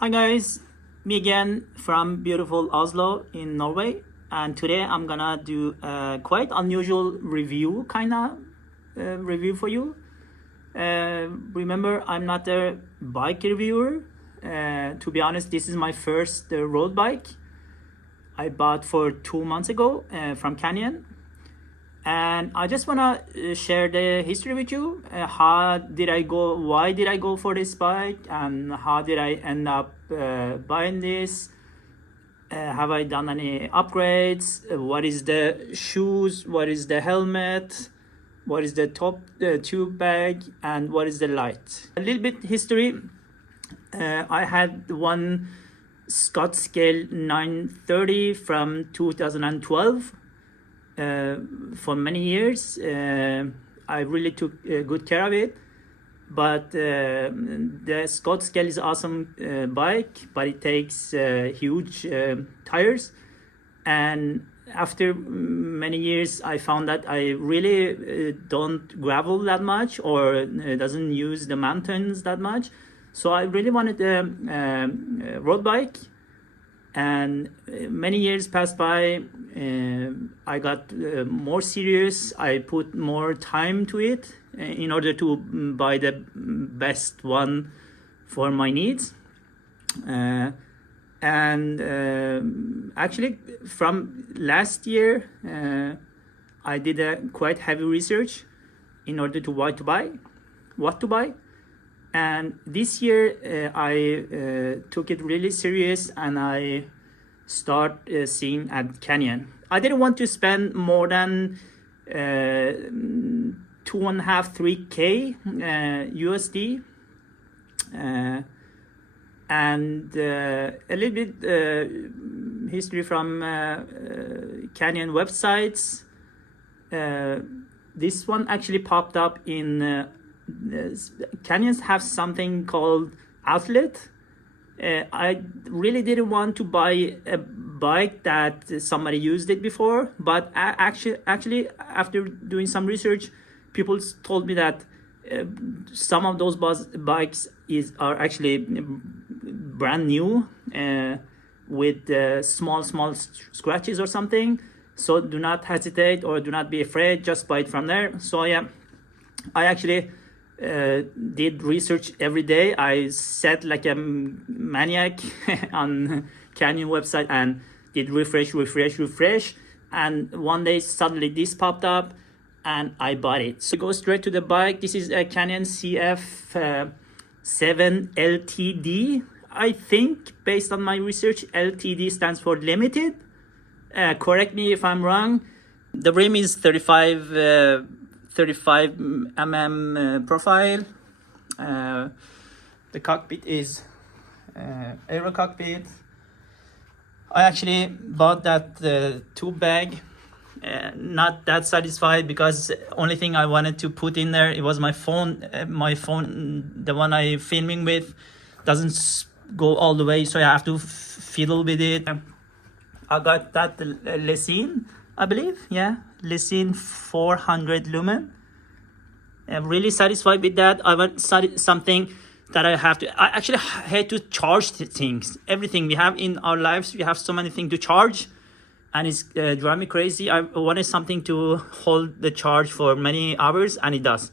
Hi guys, me again from beautiful Oslo in Norway, and today I'm gonna do a quite unusual review review for you. Remember, I'm not a bike reviewer. To be honest, this is my first road bike I bought for 2 months ago from Canyon, and I just wanna share the history with you. How did I go? Why did I go for this bike? And how did I end up buying this? Have I done any upgrades? What is the shoes? What is the helmet? What is the top tube bag? And what is the light? A little bit history. I had one Scott Scale 930 from 2012. For many years. I really took good care of it, but the Scott Scale is awesome bike, but it takes huge tires, and after many years I found that I really don't gravel that much or doesn't use the mountains that much, so I really wanted a road bike. And many years passed by. I got more serious. I put more time to it in order to buy the best one for my needs. Actually, from last year, I did a quite heavy research in order to what to buy. And this year I took it really serious, and I start seeing at Canyon. I didn't want to spend more than 2.5–3K USD, and a little bit history from Canyon websites. This one actually popped up in Canyons have something called outlet. I really didn't want to buy a bike that somebody used it before, but actually after doing some research, people told me that some of those bikes are actually brand new with small scratches or something. So do not hesitate or do not be afraid, just buy it from there. So yeah, I actually did research every day. I sat like a maniac on Canyon website and did refresh, and one day suddenly this popped up and I bought it. So go straight to the bike. This is a Canyon CF 7 LTD. I think, based on my research, LTD stands for limited. Correct me if I'm wrong. The rim is 35 mm profile. The cockpit is aerocockpit. I actually bought that tube bag. Not that satisfied, because only thing I wanted to put in there, it was my phone. My phone, the one I filming with, doesn't go all the way, so I have to fiddle with it. I got that Lessine, I believe, yeah, Lessine 400 lumen. I'm really satisfied with that. I want something that I actually hate to charge things. Everything we have in our lives, we have so many things to charge, and it's driving me crazy. I wanted something to hold the charge for many hours, and it does.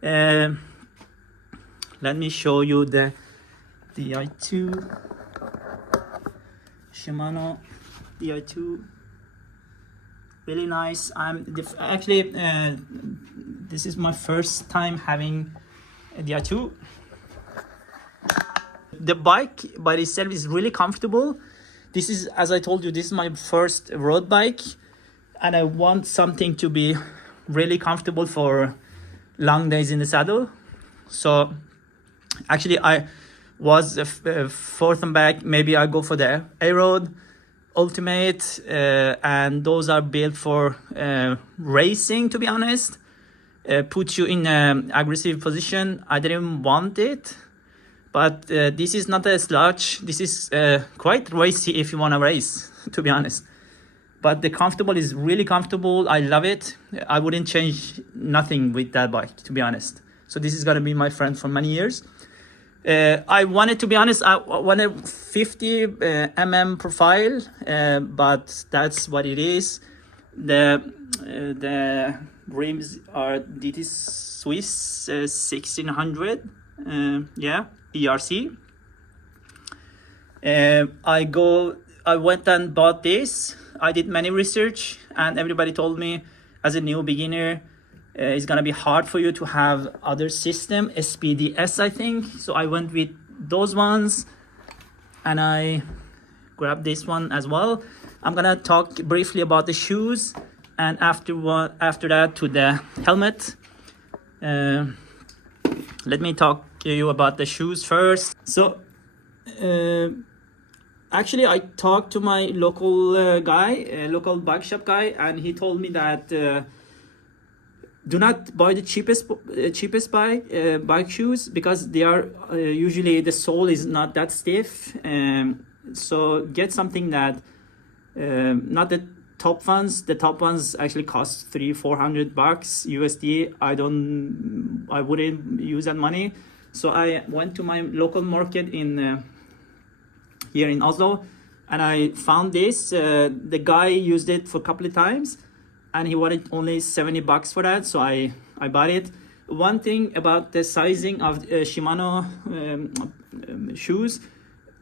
Let me show you the Di2, Shimano Di2. Really nice. Actually this is my first time having a Dicut. The bike by itself is really comfortable. This is, as I told you, this is my first road bike, and I want something to be really comfortable for long days in the saddle. So actually I was forth and back. Maybe I go for the A-Road Ultimate, and those are built for racing, to be honest. Put you in an aggressive position. I didn't want it, but this is not a slouch. This is quite racy if you want to race, to be honest. But the comfortable is really comfortable. I love it. I wouldn't change nothing with that bike, to be honest. So this is going to be my friend for many years. I wanted, to be honest, I wanted 50 mm profile, but that's what it is. The rims are DT Swiss 1600, yeah, ERC. I went and bought this. I did many research, and everybody told me, as a new beginner, it's gonna be hard for you to have other system, SPDS, I think. So I went with those ones, and I grabbed this one as well. I'm gonna talk briefly about the shoes, and after that to the helmet. Let me talk to you about the shoes first. So actually, I talked to my local guy, local bike shop guy, and he told me that do not buy the cheapest bike shoes, because they are usually the sole is not that stiff. So get something that not the top ones. The top ones actually cost $300-400 USD. I wouldn't use that money. So I went to my local market in here in Oslo, and I found this. The guy used it for a couple of times, and he wanted only $70 for that, so I bought it. One thing about the sizing of Shimano shoes,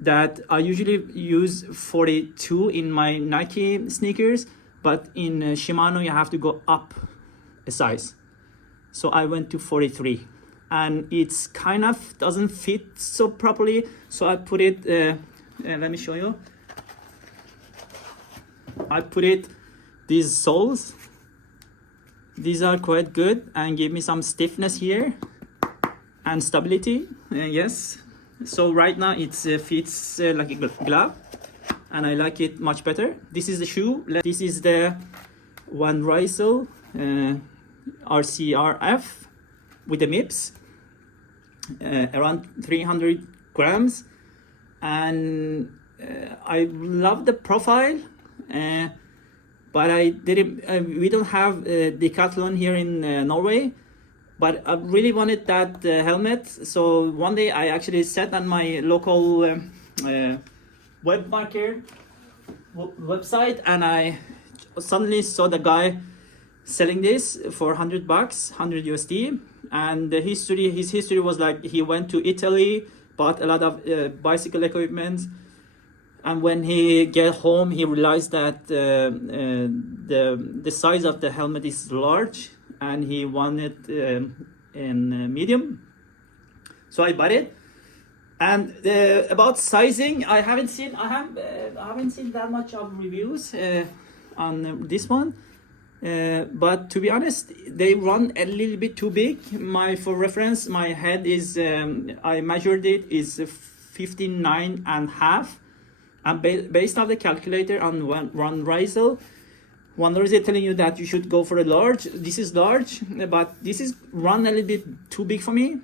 that I usually use 42 in my Nike sneakers, but in Shimano you have to go up a size. So I went to 43, and it's kind of doesn't fit so properly, so I put it, let me show you. I put it, these soles, these are quite good and give me some stiffness here and stability. Yes, so right now it fits like a glove, and I like it much better. This is the shoe. This is the one Rysel RCR-F with the MIPS, around 300 grams, and I love the profile. But I didn't. We don't have Decathlon here in Norway, but I really wanted that helmet. So one day I actually sat on my local website, and I suddenly saw the guy selling this for $100, 100 USD. And his history was like, he went to Italy, bought a lot of bicycle equipment. And when he get home, he realized that the size of the helmet is large, and he wanted in medium. So I bought it. And about sizing, I haven't seen that much of reviews on this one. But to be honest, they run a little bit too big. For reference, my head is I measured it is 59.5. And based on the calculator on one Rysel telling you that you should go for a large. This is large, but this is run a little bit too big for me.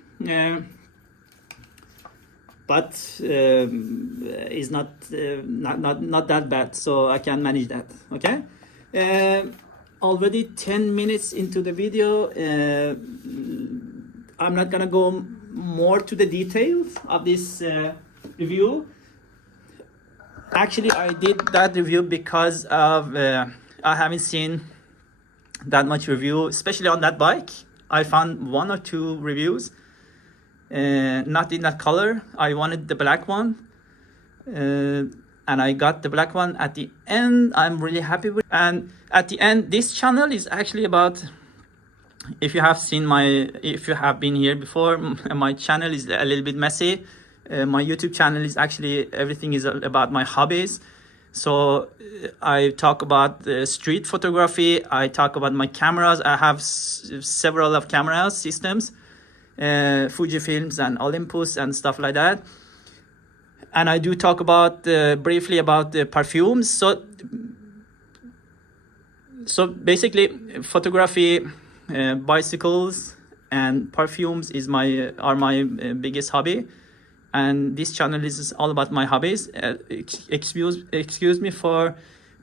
But is not that bad, so I can manage that. Okay. Already 10 minutes into the video. I'm not gonna go more to the details of this review. Actually, I did that review because of I haven't seen that much review, especially on that bike. I found 1 or 2 reviews, not in that color. I wanted the black one, and I got the black one at the end. I'm really happy with it. And at the end, this channel is actually about, if you have been here before, my channel is a little bit messy. My YouTube channel is actually, everything is about my hobbies. So I talk about street photography. I talk about my cameras. I have several of camera systems, Fujifilms and Olympus and stuff like that. And I do talk about briefly about the perfumes. So basically, photography, bicycles, and perfumes are my biggest hobby. And this channel is all about my hobbies. Excuse me for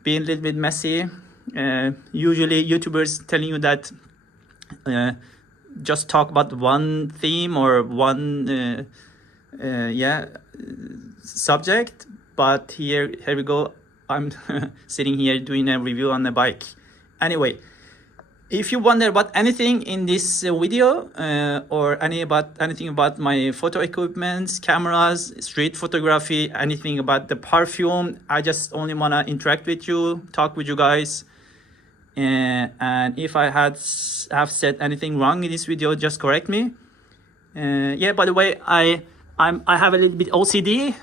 being a little bit messy. Usually YouTubers telling you that just talk about one theme or one yeah, subject, but here we go. I'm sitting here doing a review on the bike. Anyway, if you wonder about anything in this video or anything about my photo equipment, cameras, street photography, anything about the perfume, I just only want to interact with you, talk with you guys. And if I have said anything wrong in this video, just correct me. Yeah, by the way, I have a little bit OCD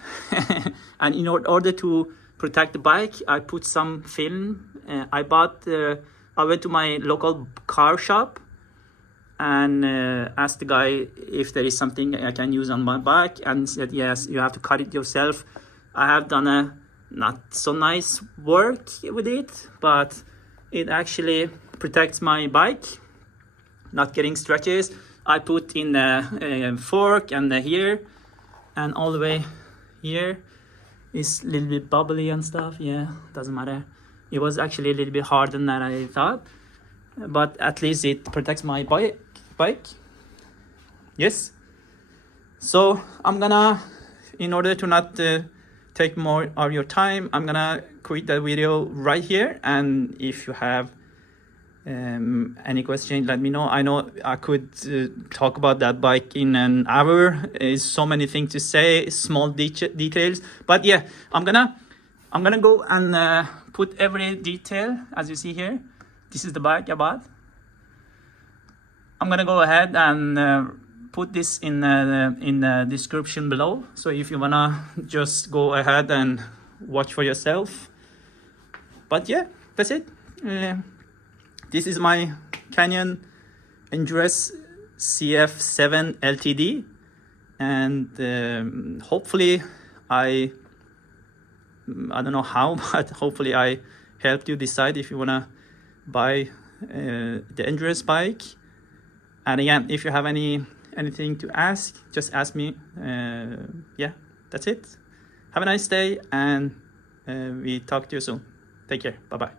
and in order to protect the bike, I put some film. I went to my local car shop and asked the guy if there is something I can use on my bike, and he said yes, you have to cut it yourself. I have done a not so nice work with it, but it actually protects my bike, not getting scratches. I put in the fork and here, and all the way here is a little bit bubbly and stuff. Yeah, doesn't matter. It was actually a little bit harder than I thought, but at least it protects my bike. Yes. So I'm gonna, in order to not take more of your time, I'm gonna quit the video right here. And if you have any question, let me know. I know I could talk about that bike in an hour. There's so many things to say, small details, but yeah, I'm gonna go and put every detail as you see here. This is the bike I bought. I'm gonna go ahead and put this in the description below, so if you wanna just go ahead and watch for yourself. But yeah, that's it. This is my Canyon Endurace CF7 LTD, and hopefully I don't know how, but hopefully I helped you decide if you want to buy the Endurance bike. And again, if you have anything to ask, just ask me. Yeah, that's it. Have a nice day, and we talk to you soon. Take care. Bye-bye.